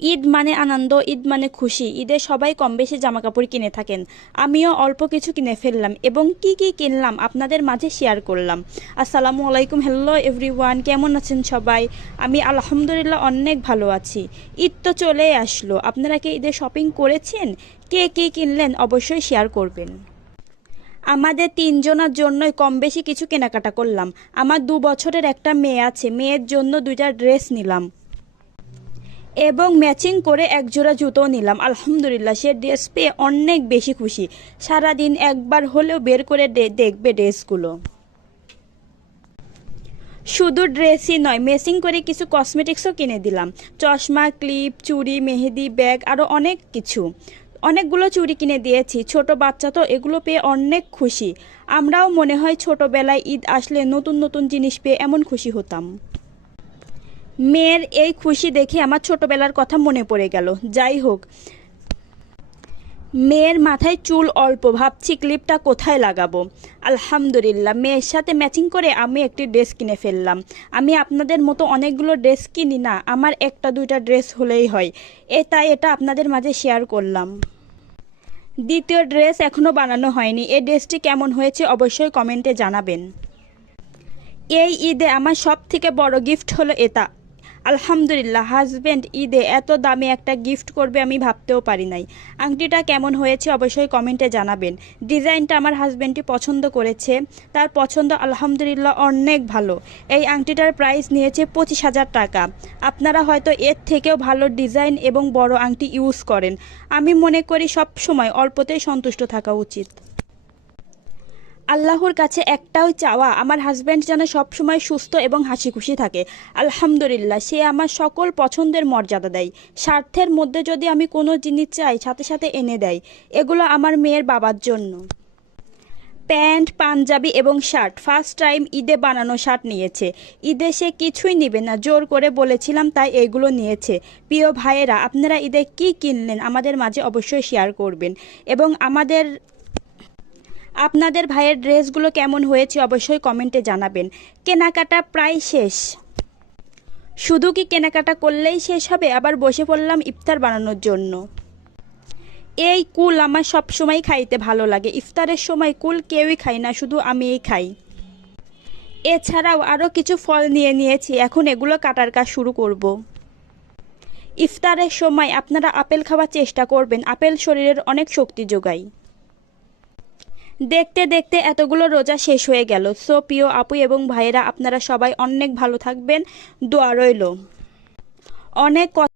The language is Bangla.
ঈদ মানে আনন্দ, ঈদ মানে খুশি। ঈদে সবাই কম বেশি জামা কাপড় কিনে থাকেন। আমিও অল্প কিছু কিনে ফেললাম এবং কি কি কিনলাম আপনাদের মাঝে শেয়ার করলাম। আসসালামু আলাইকুম, হ্যালো এভরিওয়ান, কেমন আছেন সবাই? আমি আলহামদুলিল্লাহ অনেক ভালো আছি। ঈদ তো চলেই আসলো, আপনারা কি ঈদে শপিং করেছেন? কে কি কিনলেন অবশ্যই শেয়ার করবেন। আমাদের তিনজনের জন্যই কম বেশি কিছু কেনাকাটা করলাম। আমার 2 বছরের একটা মেয়ে আছে, মেয়ের জন্য 2টা ড্রেস নিলাম এবং ম্যাচিং করে এক জোড়া জুতো নিলাম। আলহামদুলিল্লাহ, সে ড্রেস পেয়ে অনেক বেশি খুশি। সারাদিন একবার হলেও বের করে দেখবে ড্রেসগুলো। শুধু ড্রেসই নয়, ম্যাচিং করে কিছু কসমেটিক্সও কিনে দিলাম। চশমা, ক্লিপ, চুড়ি, মেহেদি, ব্যাগ, আরও অনেক কিছু। অনেকগুলো চুড়ি কিনে দিয়েছি, ছোট বাচ্চা তো এগুলো পেয়ে অনেক খুশি। আমরাও মনে হয় ছোটবেলায় ঈদ আসলে নতুন নতুন জিনিস পেয়ে এমন খুশি হতাম। মেয়ের এই খুশি দেখে আমার ছোটবেলার কথা মনে পড়ে গেল। যাই হোক, মেয়ের মাথায় চুল অল্প, ভাবছি ক্লিপটা কোথায় লাগাবো। আলহামদুলিল্লাহ, মেয়ের সাথে ম্যাচিং করে আমি একটি ড্রেস কিনে ফেললাম। আমি আপনাদের মতো অনেকগুলো ড্রেস কিনি না, আমার একটা দুইটা ড্রেস হলেই হয়। তাই এটা আপনাদের মাঝে শেয়ার করলাম। দ্বিতীয় ড্রেস এখনও বানানো হয়নি। এই ড্রেসটি কেমন হয়েছে অবশ্যই কমেন্টে জানাবেন। এই ঈদে আমার সব থেকে বড় গিফট হলো এটা। আলহামদুলিল্লাহ, হাজব্যান্ড ঈদে এত দামি একটা গিফট করবে আমি ভাবতেও পারি নাই। আংটিটা কেমন হয়েছে অবশ্যই কমেন্টে জানাবেন। ডিজাইনটা আমার হাজব্যান্ডটি পছন্দ করেছে, তার পছন্দ আলহামদুলিল্লাহ অনেক ভালো। এই আংটিটার প্রাইস নিয়েছে 25,000 টাকা। আপনারা হয়তো এর থেকেও ভালো ডিজাইন এবং বড় আংটি ইউজ করেন। আমি মনে করি সব সময় অল্পতেই সন্তুষ্ট থাকা উচিত। আল্লাহর কাছে একটাও চাওয়া, আমার হাজব্যান্ড যেন সবসময় সুস্থ এবং হাসি খুশি থাকে। আলহামদুলিল্লাহ, সে আমার সকল পছন্দের মর্যাদা দেয়। স্বার্থের মধ্যে যদি আমি কোনো জিনিস চাই সাথে সাথে এনে দেয়। এগুলো আমার মেয়ের বাবার জন্য। প্যান্ট, পাঞ্জাবি এবং শার্ট। ফার্স্ট টাইম ঈদে বানানো শার্ট নিয়েছে। ঈদে সে কিছুই নেবে না, জোর করে বলেছিলাম তাই এইগুলো নিয়েছে। প্রিয় ভাইয়েরা, আপনারা ঈদে কি কিনলেন আমাদের মাঝে অবশ্যই শেয়ার করবেন এবং আপনাদের ভাইয়ের ড্রেসগুলো কেমন হয়েছে অবশ্যই কমেন্টে জানাবেন। কেনাকাটা প্রায় শেষ। শুধু কি কেনাকাটা করলেই শেষ হবে? আবার বসে পড়লাম ইফতার বানানোর জন্য। এই কুল আমার সব সময় খাইতে ভালো লাগে। ইফতারের সময় কুল কেউই খায় না, শুধু আমিই খাই। এছাড়াও আরও কিছু ফল নিয়েছি, এখন এগুলো কাটার কাজ শুরু করব। ইফতারের সময় আপনারা আপেল খাওয়ার চেষ্টা করবেন, আপেল শরীরের অনেক শক্তি যোগায়। দেখতে দেখতে এতগুলো রোজা শেষ হয়ে গেল। সো প্রিয় আপু এবং ভাইয়েরা, আপনারা সবাই অনেক ভালো থাকবেন, দোয়া রইল। অনেক